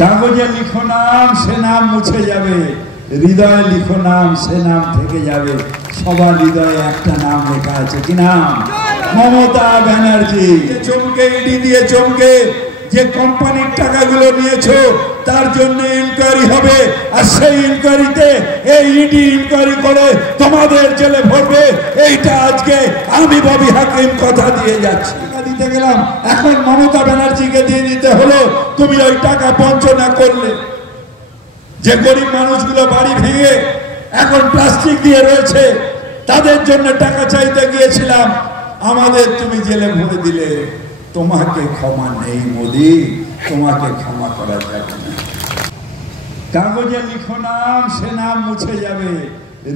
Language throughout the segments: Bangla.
কাগজে লিখো নাম, সে নাম মুছে যাবে, হৃদয়ে লিখো নাম, সে নাম থেকে যাবে। সবার হৃদয়ে একটা নাম লেখা আছে, কি নাম? মমতা ব্যানার্জি। চমকে ইডি দিয়ে চমকে যে কোম্পানির টাকাগুলো নিয়েছো তার জন্য ইনকোয়ারি হবে, আর সেই ইনকোয়ারিতে এই ইডি ইনকোয়ারি করে তোমাদের জেলে ভরবে। এইটা আজকে আমি ববি হাকিম কথা দিয়ে যাচ্ছি। দিতে গেলাম, এখন মমতা ব্যানার্জিকে দিয়ে দিতে হলো। তুমি ওই টাকা বঞ্চনা করলে। যে গরিব মানুষগুলো বাড়ি ভেঙে এখন প্লাস্টিক দিয়ে রয়েছে, তাদের জন্য টাকা চাইতে গিয়েছিলাম, আমাদের তুমি জেলে ভরে দিলে। তোমাকে ক্ষমা নেই মোদি, তোমাকে ক্ষমা করা যাবে না। কাগজে লিখো নাম, সে নাম মুছে যাবে,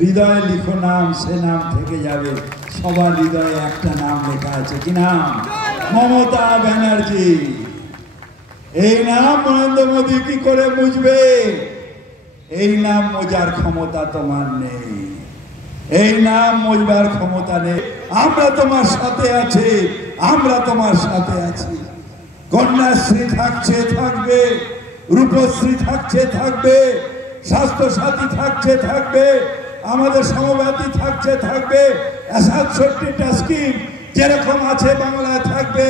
হৃদয়ে লিখো নাম, সে নাম থেকে যাবে। সবার হৃদয়ে একটা নাম লেখা আছে, কি নাম? মমতা ব্যানার্জি। এই নাম নরেন্দ্র মোদী কি করে মুছবে? এই নাম মোজার ক্ষমতা তোমার নেই, এই নাম মুছবার ক্ষমতা নেই। আমরা তোমার সাথে আছি, আমরা তোমার সাথে আছি। কন্যাশ্রী থাকছে, থাকবে, রূপশ্রী থাকছে, থাকবে, স্বাস্থ্য সাথী থাকছে, থাকবে, আমাদের সমব্যাপী থাকছে, থাকবে। ৬৭টা স্কিম যেরকম আছে বাংলায় থাকবে।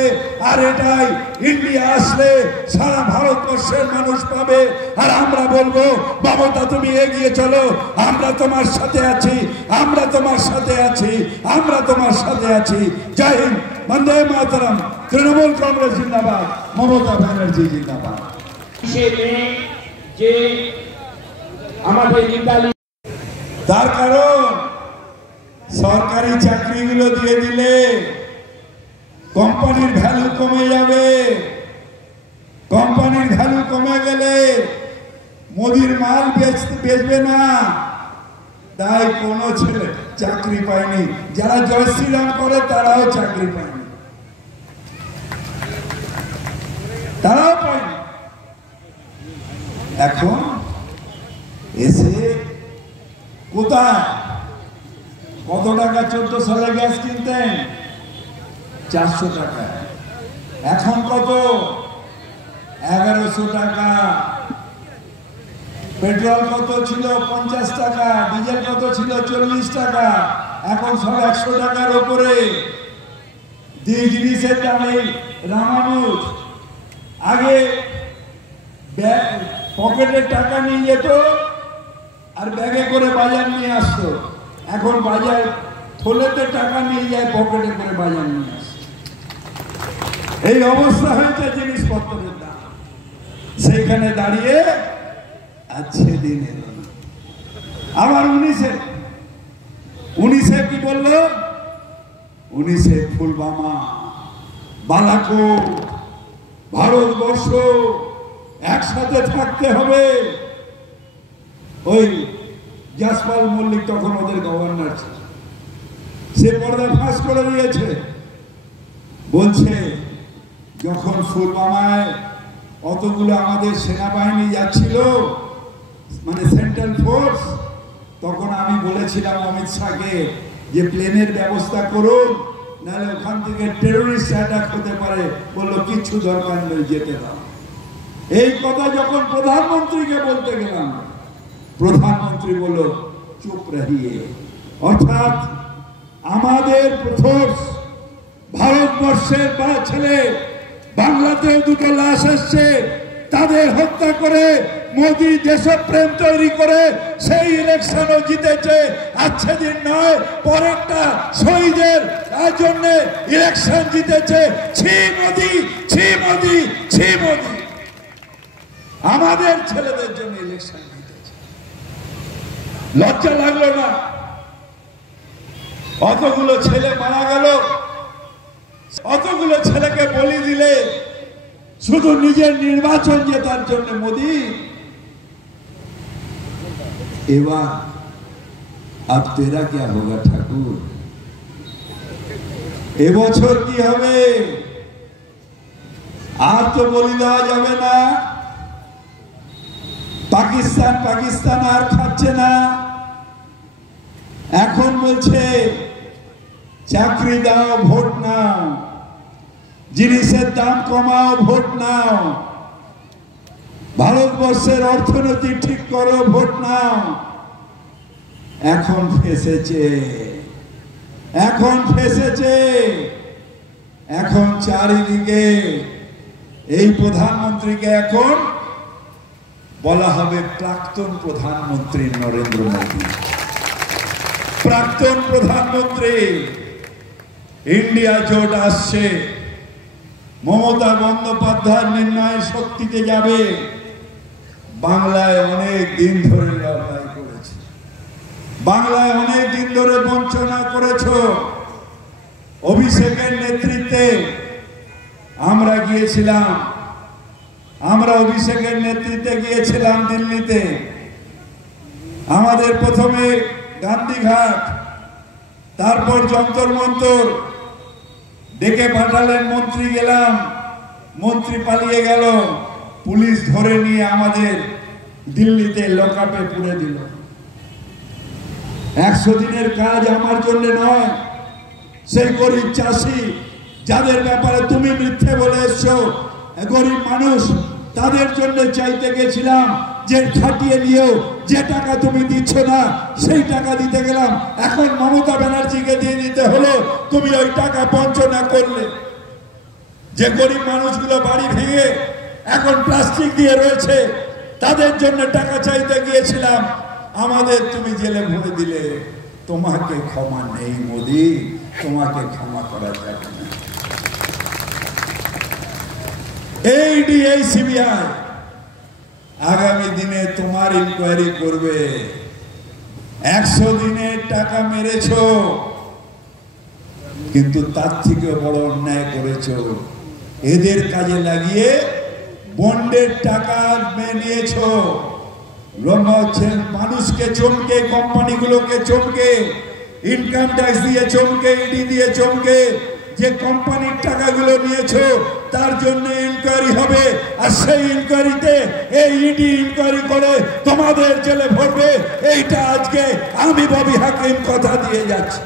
আর এটাই ইন্ডিয়া আসলে সারা ভারতবর্ষের মানুষ পাবে। আর আমরা বলবো, মমতা তুমি এগিয়ে চলো, আমরা তোমার সাথে আছি, আমরা তোমার সাথে আছি, আমরা তোমার সাথে আছি। জয় হিন্দ, বন্দে মাতরম। তৃণমূল কংগ্রেস জিন্দাবাদ, মমতা ব্যানার্জি জিন্দাবাদ। যে আমাদের তার কারণ সরকারি চাকরিগুলো দিয়ে দিলে কোম্পানির ভ্যালু কমে যাবে। কোম্পানির ভ্যালু কমে গেলে মোদির মাল বেচবে না। তাই কোন ছেলে চাকরি পায়নি, যারা জয় শ্রীরাম করে তারাও চাকরি পায়নি, তারাও পায়নি। এখন এসে কোথায় কত টাকা 14 সালে গ্যাস কিনতেন? 400 টাকা। এখন কত? 1100 টাকা। পেট্রোল কত ছিল? 50 টাকা। ডিজেল কত ছিল? 40 টাকা। এখন সব 100 টাকার উপরে। দুই জিনিসের দামে রামানুজ। আগে পকেটে টাকা নিয়ে যেত আর ব্যাগে করে বাজার নিয়ে আসতো। এখন বাজার থলেতে টাকা নিয়ে যায়, পকেটে করে বাজার নিয়ে আসে। এই অবস্থা হয়েছে জিনিসপত্রের দাম। সেইখানে দাঁড়িয়ে আজকে দিন এলো। আবার 19-এ কি বললো? 19-এ পুলওয়ামা, বালাকোট, ভারতবর্ষ একসাথে থাকতে হবে। ওই জাসপাল মল্লিক তখন ওদের গভর্নর ছিল, সে পর্দা ফাঁস করে দিয়েছে। বলছে যখন পুলওয়ামায় অতগুলো আমাদের সেনাবাহিনী যাচ্ছিল, মানে সেন্ট্রাল ফোর্স, তখন আমি বলেছিলাম অমিত শাহকে যে প্লেনের ব্যবস্থা করুন, নাহলে ওখান থেকে টেরোরিস্ট অ্যাটাক হতে পারে। বললো কিচ্ছু দরকার নেই, যেতে দাও। এই কথা যখন প্রধানমন্ত্রীকে বলতে গেলাম, প্রধানমন্ত্রী বলল চুপ রহিয়ে। অর্থাৎ আমাদের ফোর্স, ভারতবর্ষের ছেলে, বাংলাতেও দুটো লাশ এসছে, তাদের হত্যা করে মোদী দেশপ্রেম তৈরি করে সেই ইলেকশনও জিতেছে। আজকে দিন নয়, পরেরটা শহীদের জন্য ইলেকশন জিতেছে। ছি মোদী, ছি মোদী, ছি মোদী। আমাদের ছেলেদের জন্য ইলেকশন জিতেছে। লজ্জা লাগলো না? অতগুলো ছেলে মারা গেল, অতগুলো ছেলেকে বলি দিলে শুধু নিজের নির্বাচন জেতার জন্য মোদী। এবার अब तेरा क्या होगा ঠাকুর? এবছর কি হবে? আর তো বলি দেওয়া যাবে না। পাকিস্তান পাকিস্তান আর খাচ্ছে না। এখন বলছে চাকরি দাও, ভোট নাও, জিনিসের দাম কমাও, ভোট নাও। ভারতবর্ষের অর্থনীতি ঠিক করো, ভোট নাও। এখন ফেসেছে, এখন চারিদিকে এই প্রধানমন্ত্রীকে এখন বলা হবে প্রাক্তন প্রধানমন্ত্রী নরেন্দ্র মোদী। প্রাক্তন প্রধানমন্ত্রী। ইন্ডিয়া জোট আসছে, মমতা বন্দ্যোপাধ্যায় নির্ণয় শক্তিতে যাবে। বাংলায় অনেক দিন ধরে লড়াই করেছে, বাংলায় অনেক দিন ধরে বঞ্চনা করেছ। অভিষেকের নেতৃত্বে আমরা গিয়েছিলাম, অভিষেকের নেতৃত্বে গিয়েছিলাম দিল্লিতে। আমাদের প্রথমে গান্ধীঘাট, তারপর যন্তর মন্তর ডেকে পাঠালেন, মন্ত্রী গেলাম, মন্ত্রী পালিয়ে গেল, পুলিশ ধরে নিয়ে আমাদের দিল্লিতে লকআপে পুরে দিল। 100 দিনের কাজ আমার জন্য নয়, সেই গরিব চাষি যাদের ব্যাপারে তুমি মিথ্যে বলে এসছো, গরিব মানুষ, তাদের জন্য চাইতে গেছিলাম যে খাটিয়ে নিয়েও যে টাকা তুমি দিচ্ছ না সেই টাকা দিতে গেলাম। এখন মমতা ব্যানার্জিকে দিয়ে দিতে হলো, তুমি ওই টাকা বঞ্চনা করলে। যে গরিব মানুষগুলো বাড়ি ভেঙে এখন প্লাস্টিক দিয়ে রয়েছে, তাদের জন্য টাকা চাইতে গিয়েছিলাম, আমাদের তুমি জেলে ভরে দিলে। তোমাকে ক্ষমা নেই মোদি, তোমাকে ক্ষমা করা যাবে না। এই সিবিআই আগামী দিনে তোমার ইনকোয়ারি করবে। 100 দিনের টাকা মেরেছ, কিন্তু তার থেকে বড় অন্যায় করেছ। এদের কাজে লাগিয়ে বন্ডের টাকা নিয়েছ। মানুষকে চমকে, কোম্পানিগুলোকে চমকে, ইনকাম ট্যাক্স দিয়ে চমকে, ইডি দিয়ে চমকে, যে কোম্পানির টাকাগুলো নিয়েছো তার জন্য ইনকোয়ারি হবে। আর সেই ইনকোয়ারিতে এই ইডি ইনকোয়ারি করে তোমাদের জেলে ভরবে। এইটা আজকে আমি ববি হাকিম কথা দিয়ে যাচ্ছি।